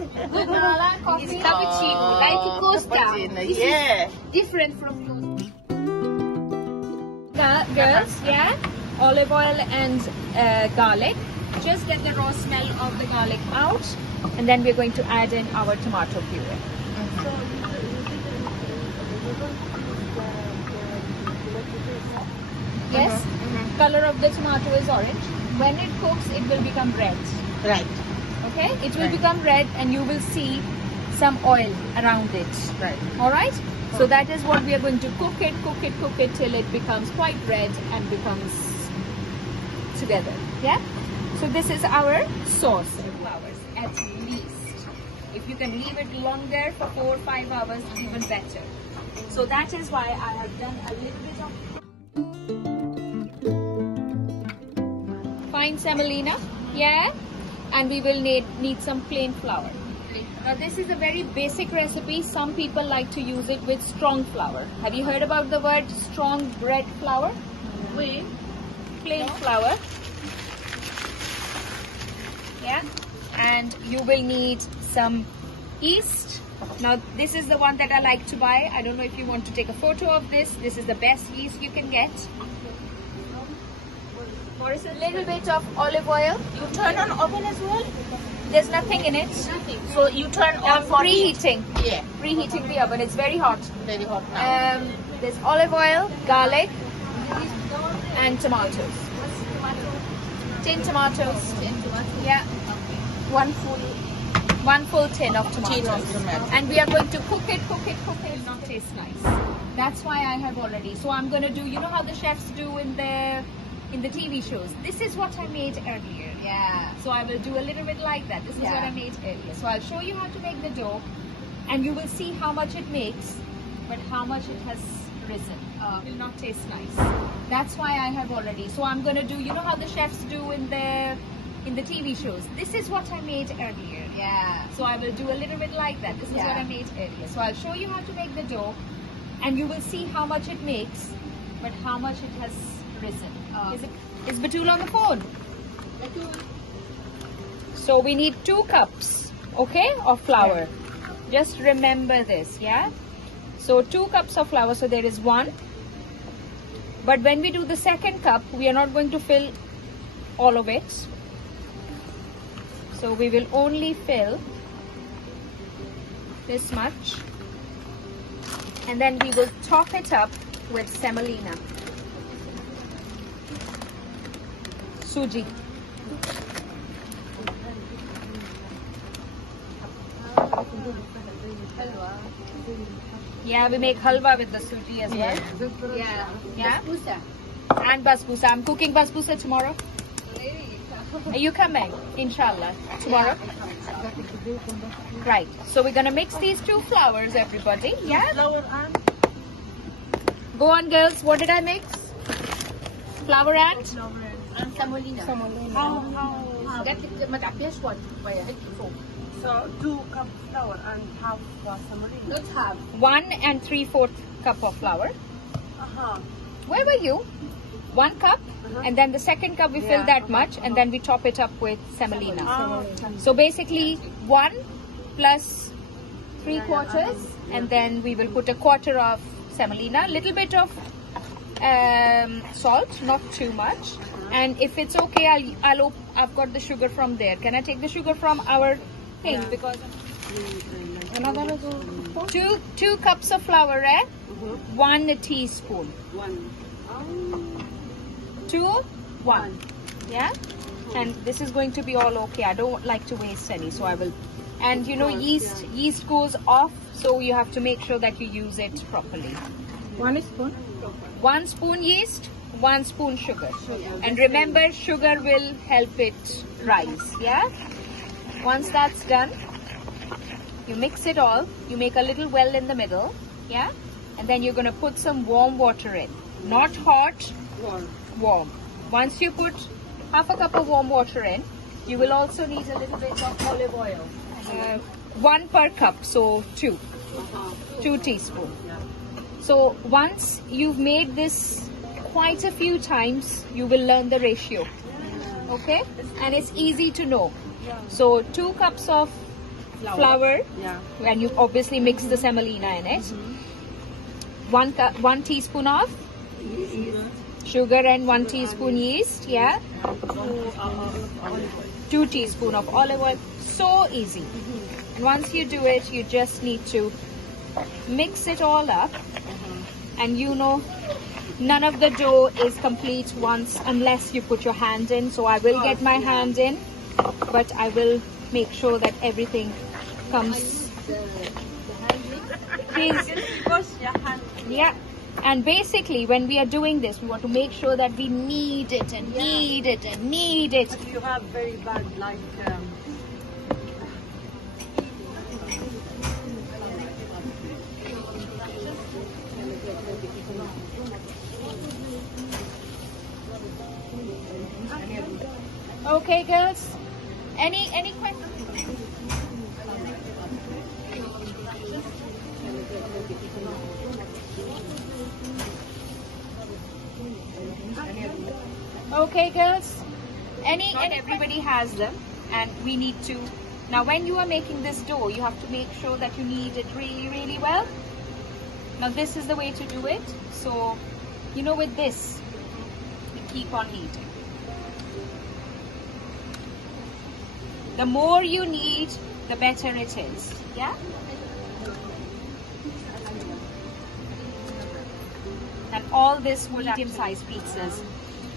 It's cappuccino, like Costa. Yeah. Different from yours. Girls, yeah? Olive oil and garlic. Just get the raw smell of the garlic out. And then we're going to add in our tomato puree. Yes? Color of the tomato is orange. When it cooks, it will become red. Right. Okay? It will become red and you will see some oil around it. Right. Alright? So that is what we are going to cook it till it becomes quite red and becomes together. Yeah? So this is our sauce. 2 hours at least. If you can leave it longer for 4 or 5 hours, even better. So that is why I have done a little bit of fine semolina. Yeah? And we will need some plain flour. This is a very basic recipe. Some people like to use it with strong flour. Have you heard about the word strong bread flour? Plain flour. Yeah, and you will need some yeast. Now this is the one that I like to buy. I don't know if you want to take a photo of this. This is the best yeast you can get. Or is a little bit of olive oil. You turn on oven as well? There's nothing in it. Nothing. So you turn on for preheating. Yeah. Preheating the oven. It's very hot. Very hot now. There's olive oil, garlic, and tomatoes. Tin tomatoes. Yeah. One full tin of tomatoes. And we are going to cook it. It not taste nice. That's why I have already. So I'm going to do, you know how the chefs do in the TV shows. This is what I made earlier. Yeah. So I will do a little bit like that. This is what I made earlier. So I'll show you how to make the dough, and you will see how much it makes, but how much it has risen. It will not taste nice. That's why I have already. So I'm going to do, you know how the chefs do in the TV shows. This is what I made earlier. Yeah. So I will do a little bit like that. This is what I made earlier. So I'll show you how to make the dough, and you will see how much it makes, but how much it has risen. Is Batul on the phone? So we need 2 cups, okay, of flour. Just remember this, yeah? So 2 cups of flour, so there is 1. But when we do the second cup, we are not going to fill all of it. So we will only fill this much. And then we will top it up with semolina. Suji. Yeah, we make halwa with the suji as well. Yeah. And basbousa. I'm cooking basbousa tomorrow. Are you coming? Inshallah. Tomorrow? Right. So we're going to mix these 2 flours, everybody. Yeah? Go on, girls. What did I mix? Flour and? Semolina. So 2 cups flour and half semolina. Not half. 1 3/4 cup of flour. Where were you? 1 cup, and then the second cup we fill that much, and then we top it up with semolina. So basically 1 plus 3/4, and then we will put 1/4 of semolina, little bit of salt, not too much. And if it's okay, I've got the sugar from there. Can I take the sugar from our thing? Because 2 cups of flour, 1 teaspoon. 2, 1. Yeah? And this is going to be all okay. I don't like to waste any, so I will. And you know, yeast goes off, so you have to make sure that you use it properly. 1 spoon. 1 spoon yeast, 1 spoon sugar. And remember, sugar will help it rise. Yeah? Once that's done, you mix it all. You make a little well in the middle. Yeah? And then you're going to put some warm water in. Not hot, warm. Once you put half a cup of warm water in, you will also need a little bit of olive oil. 1 per cup, so 2 teaspoons. So once you've made this quite a few times, you will learn the ratio. Okay? And it's easy to know. So 2 cups of flour. Yeah. And you obviously mix the semolina in it. 1 teaspoon of sugar and 1 teaspoon yeast. Yeah. 2 teaspoon of olive oil. So easy. And once you do it, you just need to mix it all up. And you know, none of the dough is complete unless you put your hand in. So I will get my hand in, but I will make sure that everything comes. Yeah. And basically, when we are doing this, we want to make sure that we knead it and knead it and knead it. But you have very bad, like, Okay, girls. Any questions? Okay, girls. Not everybody has them, and we need to. Now, when you are making this dough, you have to make sure that you knead it really, really well. Now, this is the way to do it. So, you know, with this, you keep on kneading. The more you knead, the better it is. Yeah? And all this will medium-sized pizzas.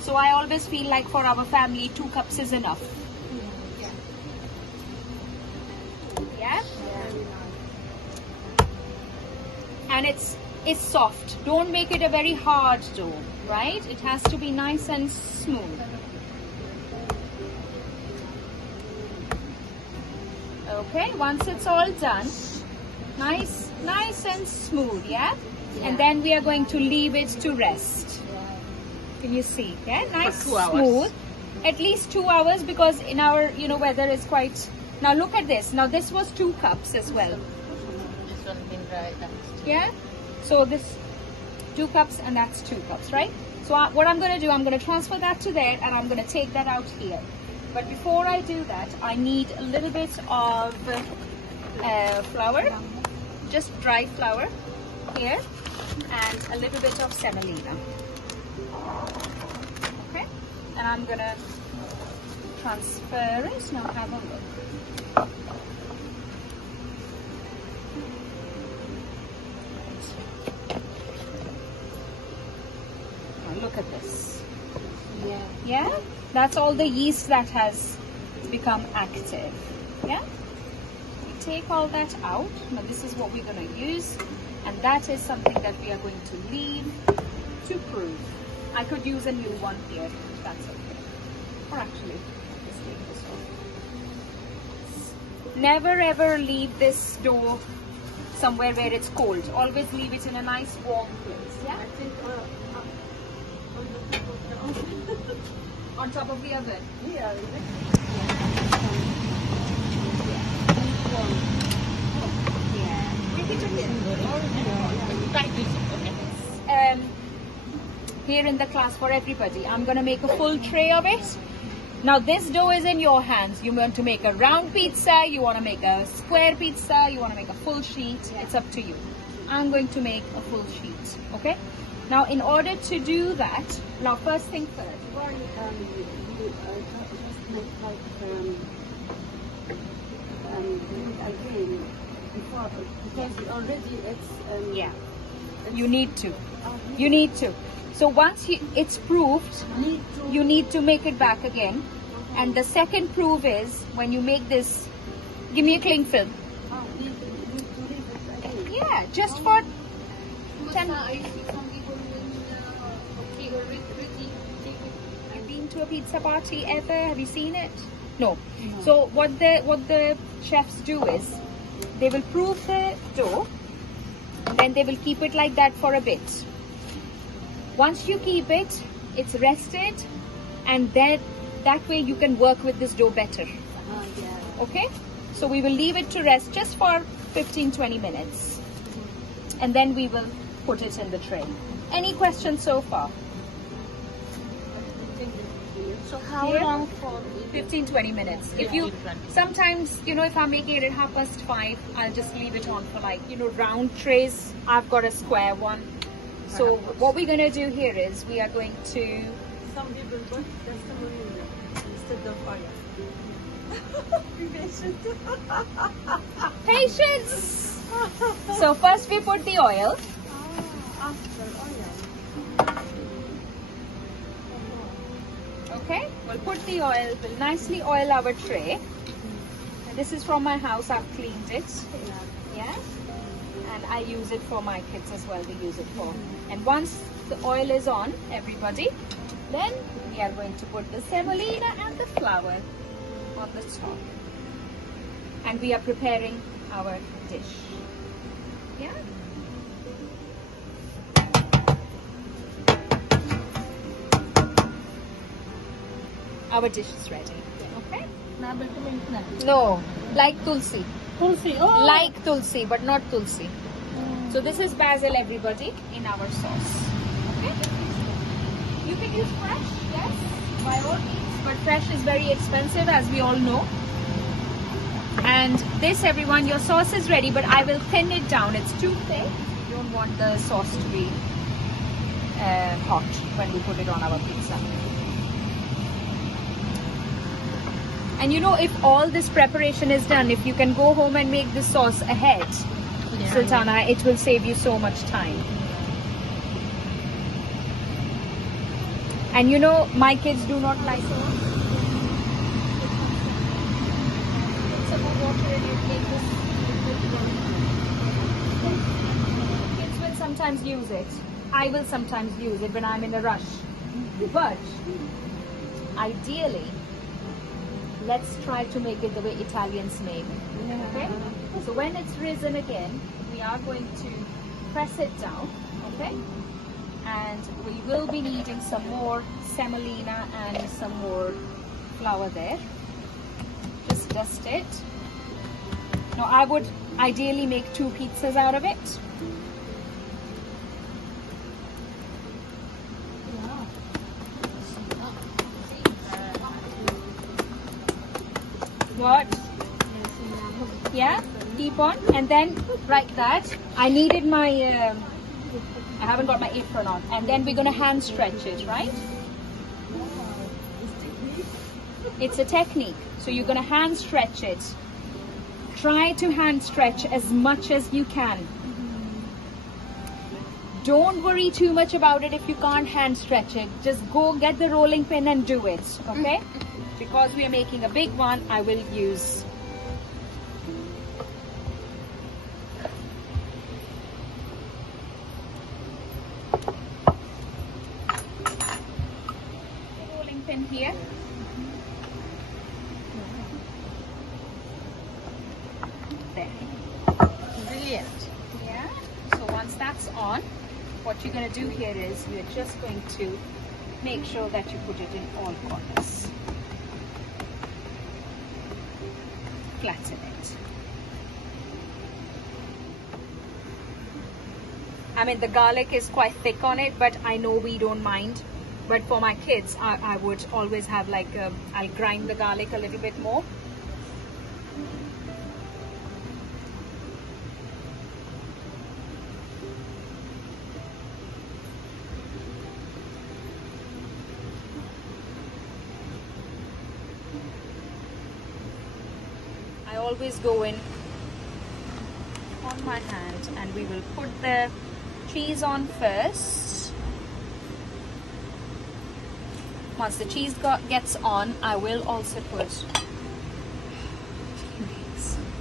So I always feel like for our family, 2 cups is enough. Yeah? And it's soft. Don't make it a very hard dough, right? It has to be nice and smooth. Okay, once it's all done, nice and smooth, yeah? And then we are going to leave it to rest. Can you see? Yeah, nice, for 2 hours. Smooth. At least 2 hours, because in our, weather is quite. Now look at this. Now this was 2 cups as well. this one been dry. Yeah. So this 2 cups and that's 2 cups, right? So what I'm going to do, I'm going to transfer that to there, and I'm going to take that out here. But before I do that, I need a little bit of flour, just dry flour here, and a little bit of semolina. Okay, and I'm gonna transfer it. Now have a look. Now look at this. Yeah, that's all the yeast that has become active. Yeah, we take all that out. Now this is what we're going to use, and that is something that we are going to leave to prove. I could use a new one here, if that's okay. Or actually, let's leave this one. Never ever leave this dough somewhere where it's cold. Always leave it in a nice warm place. Yeah. On top of the oven. Yeah. Here in the class for everybody, I'm going to make a full tray of it. Now this dough is in your hands. You want to make a round pizza, you want to make a square pizza, you want to make a full sheet. It's up to you. I'm going to make a full sheet. Okay. Now in order to do that, now first thing first. Again, before, because already it's yeah, you need to. So once it's proofed, you need to make it back again. And the second proof is when you make this. Give me a cling film. Yeah, just for 10. Been to a pizza party ever? Have you seen it? No. So what the chefs do is they will proof the dough, and then they will keep it like that for a bit. Once you keep it, it's rested, and then that way you can work with this dough better. Okay? So we will leave it to rest just for 15-20 minutes, and then we will put it in the tray. Any questions so far? So how Here? long for 15-20 minutes. If you sometimes, you know, if I'm making it at 5:30, I'll just leave it on for like, you know, round trays. I've got a square one. So what we're gonna do here is we are going to some people put testimony instead of fire? Be patient. patience. So first we put the oil. After oil. Okay, we'll put the oil. We'll nicely oil our tray. And this is from my house. I've cleaned it. Yeah. And I use it for my kids as well. They use it for. And once the oil is on, everybody, then we are going to put the semolina and the flour on the top. And we are preparing our dish. Yeah. Our dish is ready. Okay. No, like tulsi. Tulsi. Oh. Like tulsi, but not tulsi. So this is basil, everybody, in our sauce. Okay. You can use fresh, yes, by all means, but fresh is very expensive, as we all know. And this, everyone, your sauce is ready, but I will thin it down. It's too thick. We don't want the sauce to be hot when we put it on our pizza. And you know, if all this preparation is done, if you can go home and make the sauce ahead, Sultana, it will save you so much time. And you know, my kids do not like sauce. Put some more water in it, make this. Kids will sometimes use it. I will sometimes use it when I'm in a rush. But ideally, let's try to make it the way Italians make. Okay? So when it's risen again, we are going to press it down. Okay? And we will be needing some more semolina and some more flour there. Just dust it. Now I would ideally make 2 pizzas out of it. What? Yeah, keep on, and then like that. I needed my, I haven't got my apron on, and then we're gonna hand stretch it, right? It's a technique, so you're gonna hand stretch it. Try to hand stretch as much as you can. Don't worry too much about it if you can't hand stretch it. Just go get the rolling pin and do it, okay? Because we are making a big one, I will use the rolling pin here. There. Brilliant. Yeah. So once that's on, what you're going to do here is we're just going to make sure that you put it in all corners. Flatten it. I mean, the garlic is quite thick on it, but I know we don't mind. But for my kids, I would always have like, I'll grind the garlic a little bit more. I always go in on my hand, and we will put the cheese on first. Once the cheese gets on, I will also put,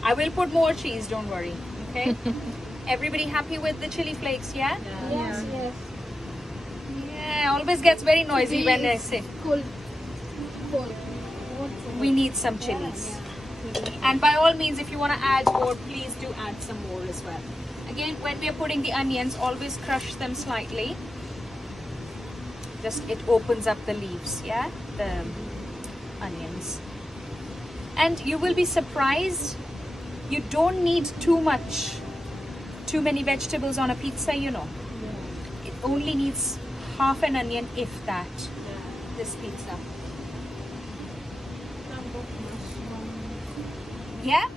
I will put more cheese, don't worry, okay? Everybody happy with the chili flakes, yeah? Yes, yes. Yeah, always gets very noisy when I say. Cool. We need some chilies. And by all means, if you want to add more, please do add some more as well. Again, when we are putting the onions, always crush them slightly. Just, it opens up the leaves, yeah? The onions. And you will be surprised, you don't need too many vegetables on a pizza, you know. It only needs half an onion, if that, this pizza. Yeah?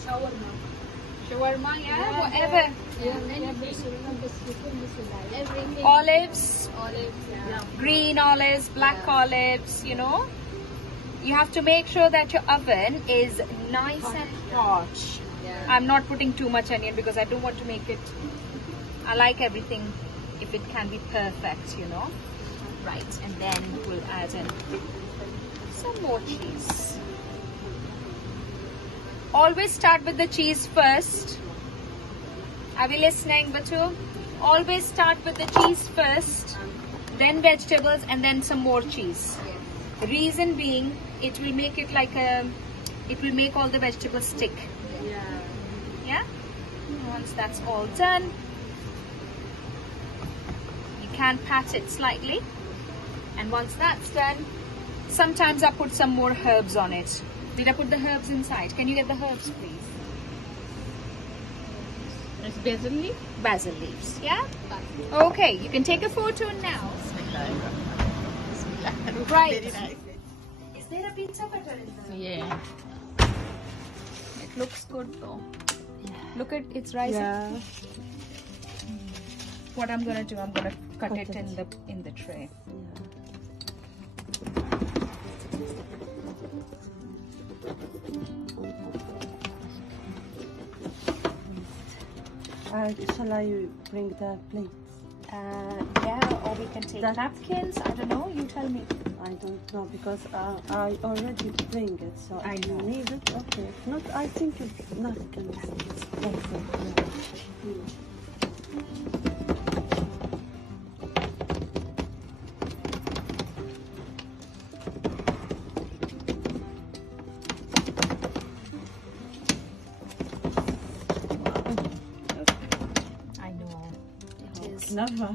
Shawarma. Shawarma, yeah? Whatever. Everything. Olives, Olives, yeah. green olives, black olives, you know. You have to make sure that your oven is nice and hot. Yeah. I'm not putting too much onion because I don't want to make it. I like everything if it can be perfect, you know. Right, and then we'll add in some more cheese. Always start with the cheese first. Are we listening, Batu? Always start with the cheese first, then vegetables, and then some more cheese. Reason being, it will make it like it will make all the vegetables stick. Yeah. Yeah? Once that's all done, you can pat it slightly. And once that's done, sometimes I put some more herbs on it. Did I put the herbs inside? Can you get the herbs, please? It's basil leaf? Basil leaves, yeah? Okay, you can take a photo now. Right. Very nice. Is there a pizza butter in there? Yeah. It looks good though. Look at it's rising. Yeah. What I'm gonna do, I'm gonna cut it in the tray. Shall I bring the plates? Yeah, or we can take napkins. I don't know. You tell me. I don't know because I already bring it, so I know. you need it. Okay, if not, I think it's napkins. I know. It is. Never.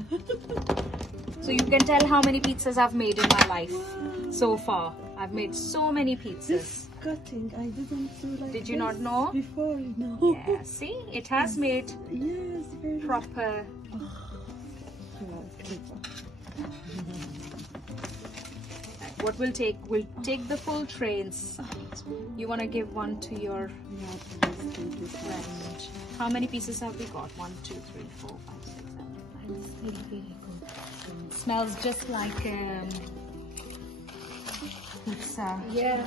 So you can tell how many pizzas I've made in my life so far. I've made so many pizzas. This cutting, I didn't do like Did you this not know? before? No. Yeah, see? It has made Yes, very proper. What we'll take the full trays. You want to give one to your friend. How many pieces have we got? 1, 2, 3, 4, 5, 6, 7, 8. It smells just like pizza. Yeah.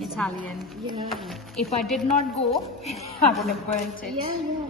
Italian. Yeah. If I did not go, I would have burnt it. Yeah.